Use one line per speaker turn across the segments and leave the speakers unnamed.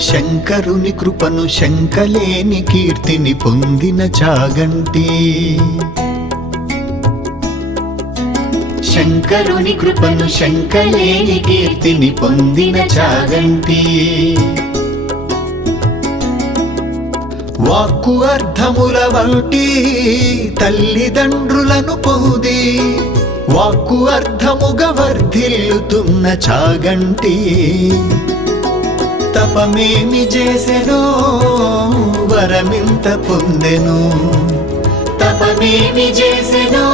శంకరుని కృపను శంకలేని కీర్తిని పొందిన చాగంటి. శంకరుని కృపను శంకలేని కీర్తిని పొందిన చాగంటి. వాక్కు అర్థముల వంటి తల్లిదండ్రులను పొంది వాక్కు అర్థముగా వర్ధిల్లుతున్న చాగంటి. తపమేమి చేసెను వరమింత పొందెను. తపమేమి చేసెను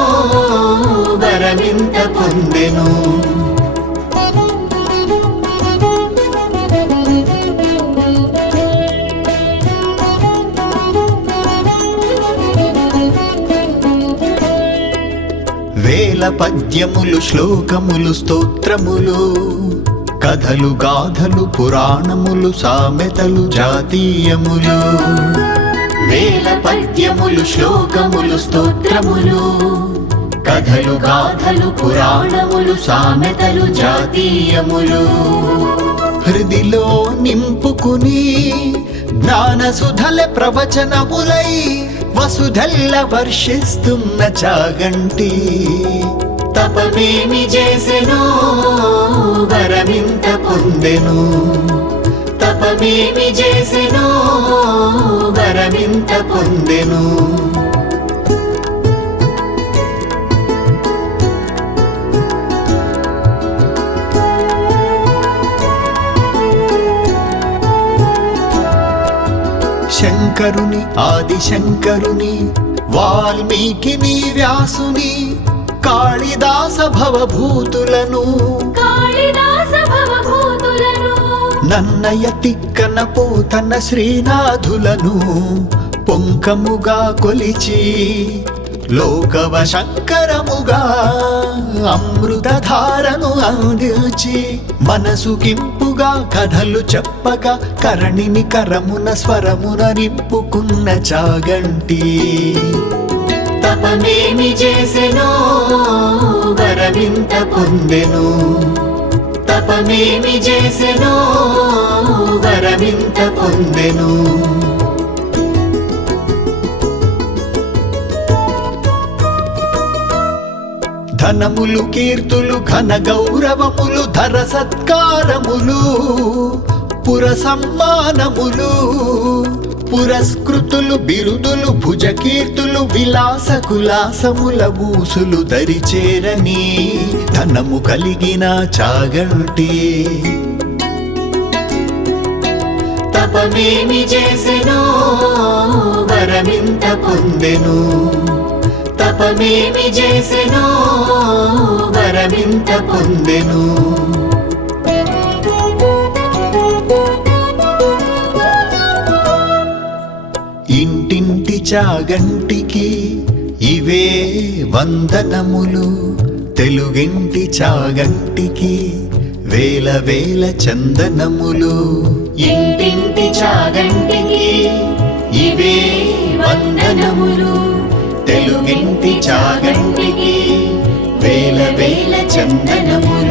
వరమింత పొందెను. వేల పద్యములు శ్లోకములు స్తోత్రములు కథలు గాథలు పురాణములు సామెతలు జాతీయములు. వేల పద్యములు శ్లోకములు స్తోత్రములు. కథలు గాథలు పురాణములు సామెతలు జాతీయములు. హృదిలో నింపుకుని జ్ఞానసుధల ప్రవచనములై వసుధల్ల వర్షిస్తున్న చాగంటి. తపమేమి చేసెనో? పొందెను తపమేమి చేసెను వరమింత పొందెను. శంకరుని ఆది శంకరుని వాల్మీకిని వ్యాసుని కాళిదాస భవభూతులను.
కాళిదాస భవభూతులను
నన్నయ తిక్కన పోతన శ్రీనాథులను పొంకముగా కొలిచి లోకవ శంకరముగా అమృతధారను అందించి మనసుకింపుగా కథలు చెప్పగా కరణిని కరమున స్వరమున నింపుకున్న చాగంటి. తపమేమి చేసెను వరమింత పొందెను. తపమేమి చేసెనో వరమింత పొందెను. ధనములు కీర్తులు ఘన గౌరవములు ధర సత్కారములు పుర సమ్మానములు పురస్కృతులు బిరుదులు భుజ కీర్తులు విలాస కులాసముల ఊసులు దరిచేరని ధనము కలిగిన చాగంటి తపమేమి చేసెను వరమింత పొందెను. తపమేమి చేసెను వరమింత పొందెను. ఇంటింటి చాగంటికి ఇవే వందనములు. తెలుగింటి చాగంటికి వేల వేల చందనములు. ఇంటింటి చాగంటికి ఇవే వందనములు. తెలుగింటి చాగంటికి వేల వేల చందనములు.